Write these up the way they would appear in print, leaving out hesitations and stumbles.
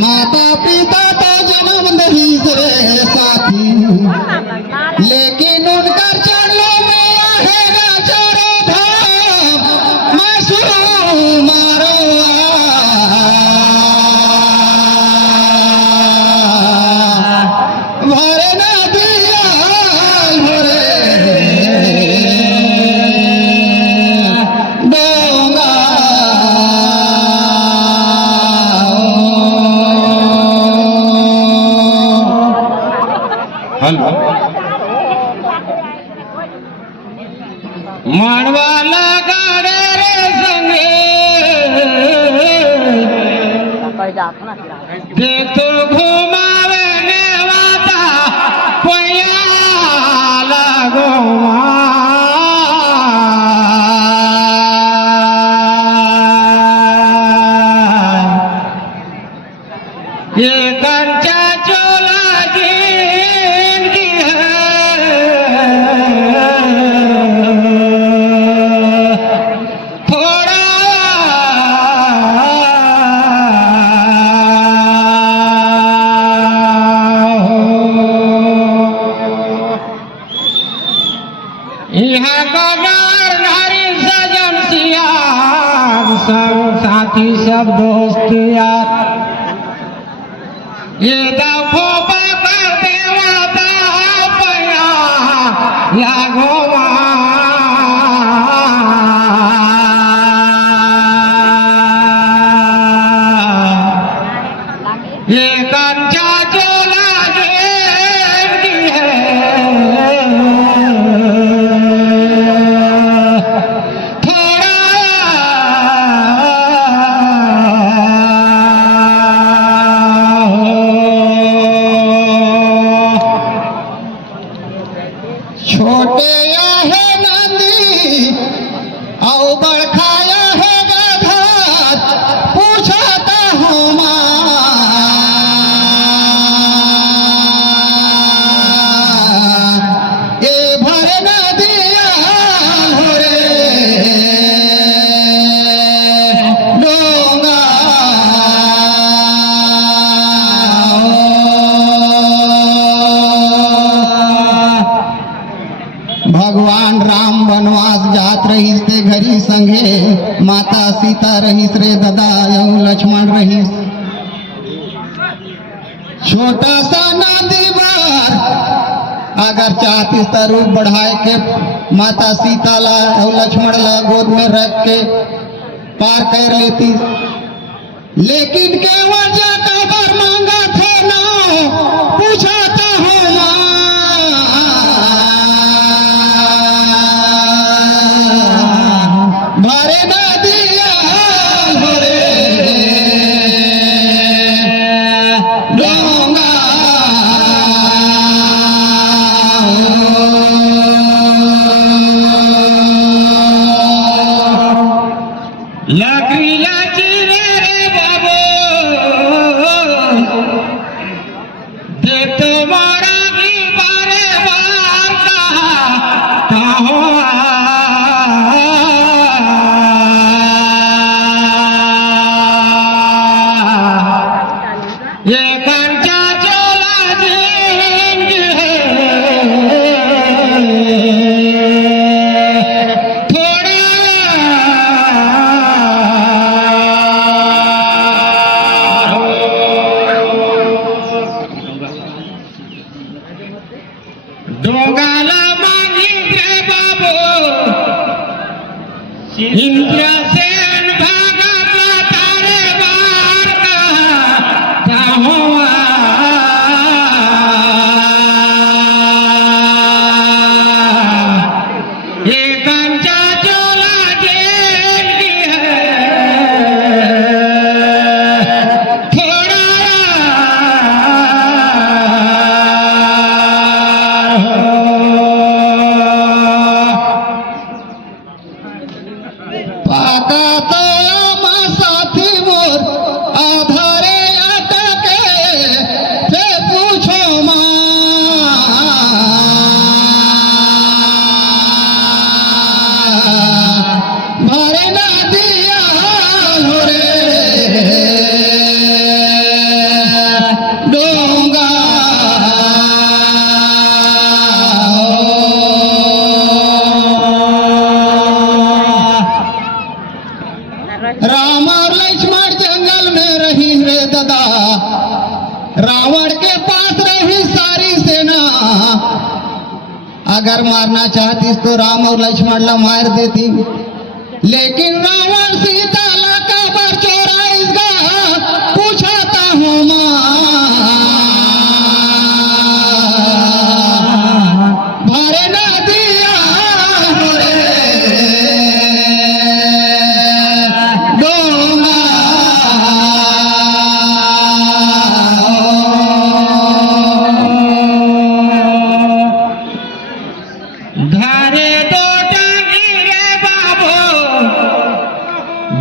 माता पिता तो जन्म नहीं से साथी, लेकिन उनका चरणों में रहेगा चारों धाम। मासूम मारो भरे ना दिया भरे दूंगा। हॅलो मानवाला गाडे रे संगे देतो घुमावे नेवाता पयाला गोमा ये कंचा चोला जिंदगी है थोड़ा यहाँ का गार नारी सजन सियार सब साथी सब दोस्त यार ये दफो कर देवता पया लागोवा ये कंचा चोला जिंदगी है थोड़ा छोटे या है नंदी औ बड़खाया है गधा पूछता हूँ माँ ये भर नदिया हो रे डोंगा। भगवान राम वनवास जात रहीस ते घरी संगे, माता सीता रहीस रे ददा यऊ लक्ष्मण रहीस। छोटा सा नदी बार अगर चाहतीस तो रूप बढ़ाए के माता सीता ला और लक्ष्मण ला गोद में रख के पार कर लेती, लेकिन केवल जा काबर मांगा थे ना पूछाता हूँ माँ भरे नदिया भरे डोंगा। लकड़ी लाची रे बाबू अगर मारना चाहती तो राम और लक्ष्मण ला मार देती, लेकिन रावण सीता का बर चोरा इसका पूछाता हूँ भरे न दिया धारे तो टांगी रे बाबू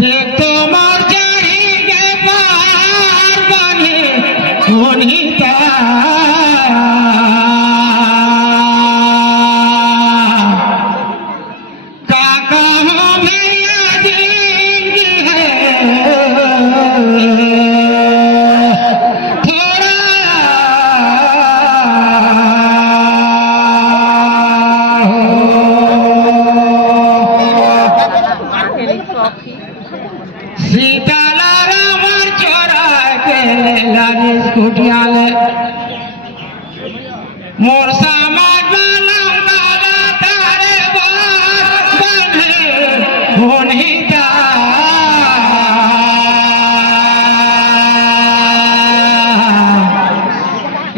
देख तो मोर चढ़ी गे पार बने कोनी काका हो भैया जिंदगी है सीताला रावण चोरा के लागे स्कूटियाले मोर समाज लंगा तारे बात बने होनी दा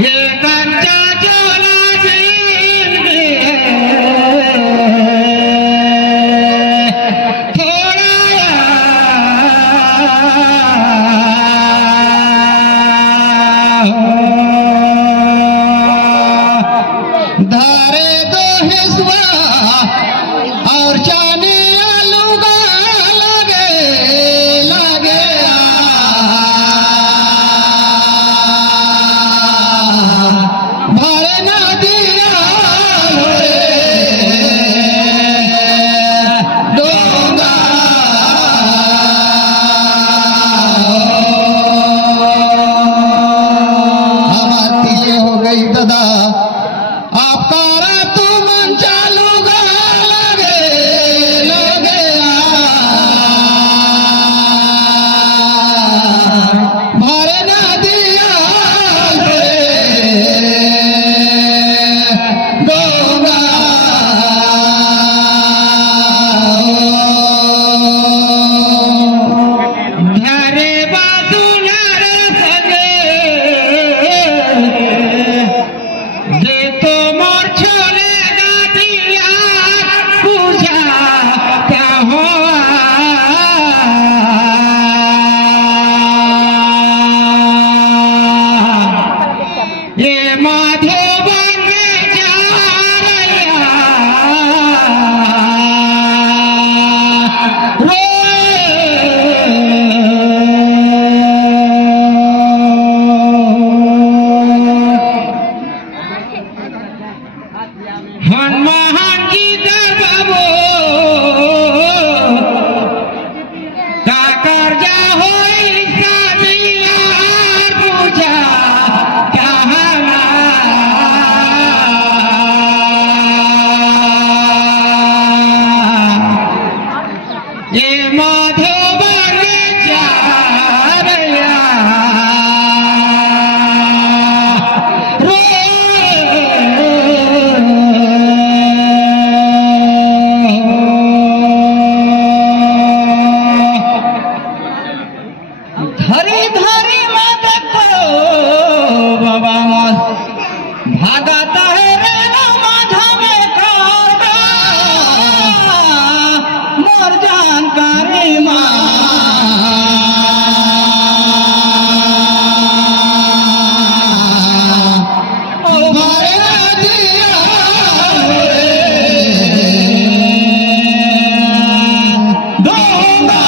ये कंचा चोला जिंदगी धारे दो हिस्सा और चाने आलूगा लगे लगे भरे न दिया डोंगा हमारी ये हो गई दादा आपका तू मन चालू लगे लगे भरे न दिया डोंगा धारे बाजू नारे सगे दे तो मोर छोले गाठिया पूजा क्या हुआ ये माधोबन में जा हनुमान जी दर बाबू का कर्जा होई सादिया पूजा कहना ये माधोबन जा रया धरी धरी मत करो बाबा भागता है रे माधा में कागा मोर जानकारी ओ भरे न दिया डोंगा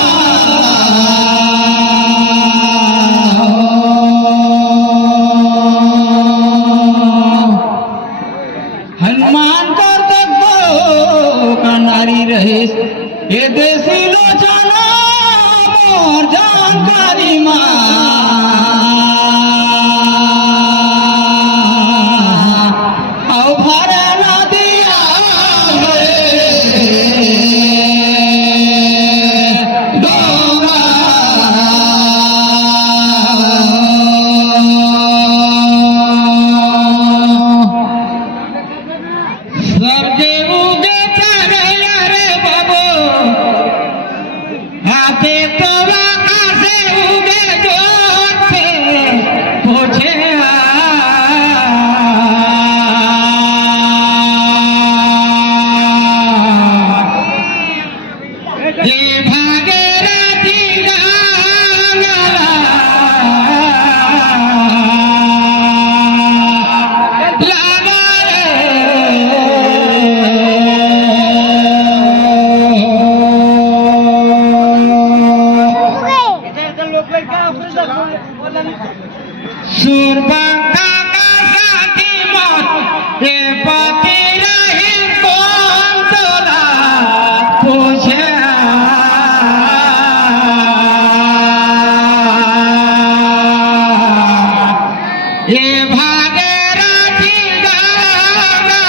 सुरबंका का साथी मौत ये पति रही कौन तोला पूछे ये भागीरथी गंगा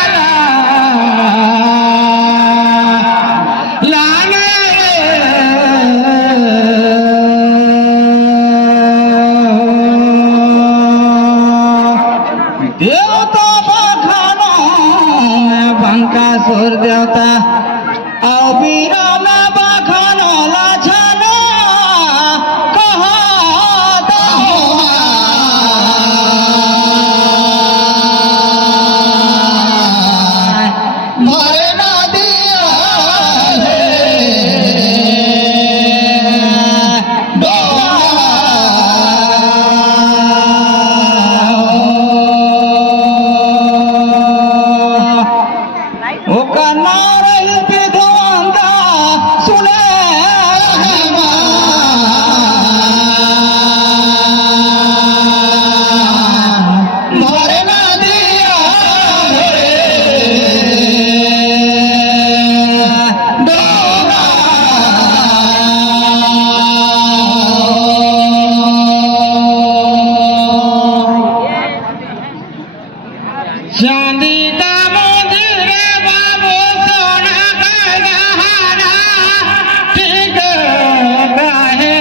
लाने देवता बखानो बंकासुर देवता अबीरा में बखानो लाछानो कहा भरे ना दिया ओका नारल पे धोंदा सुने भरे ना दिया चांदी का मंदिर बाबू सोना का गहना ठीक काहे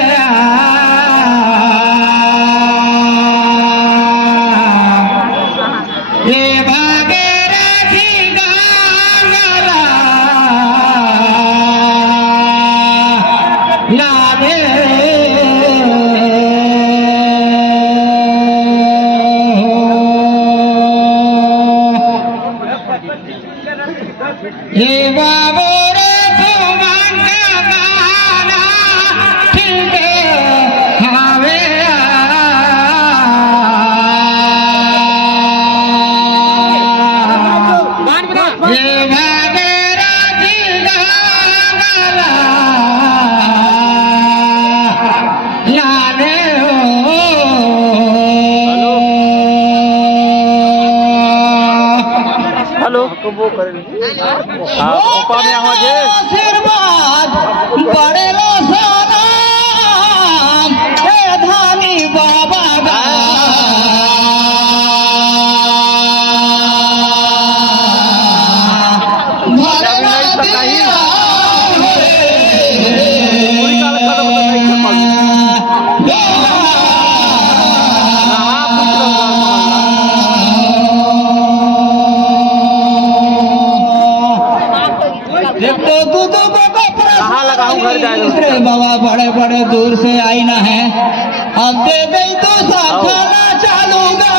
ये भागीरथी गंगा लागे ये बाबू रे तुमन का गाना ठीक हावे ये भागीरथी गंगा लाने हेलो वो कर आशीर्वाद बड़े लो सलाम हे धानी बाबा गा भरे ना दिया पूरी काल खत्म नहीं कर पाई कहाँ लगाऊं घर जाएगा बाबा बड़े बड़े दूर से आई ना है अब दे गई तो साथ खाना चालूगा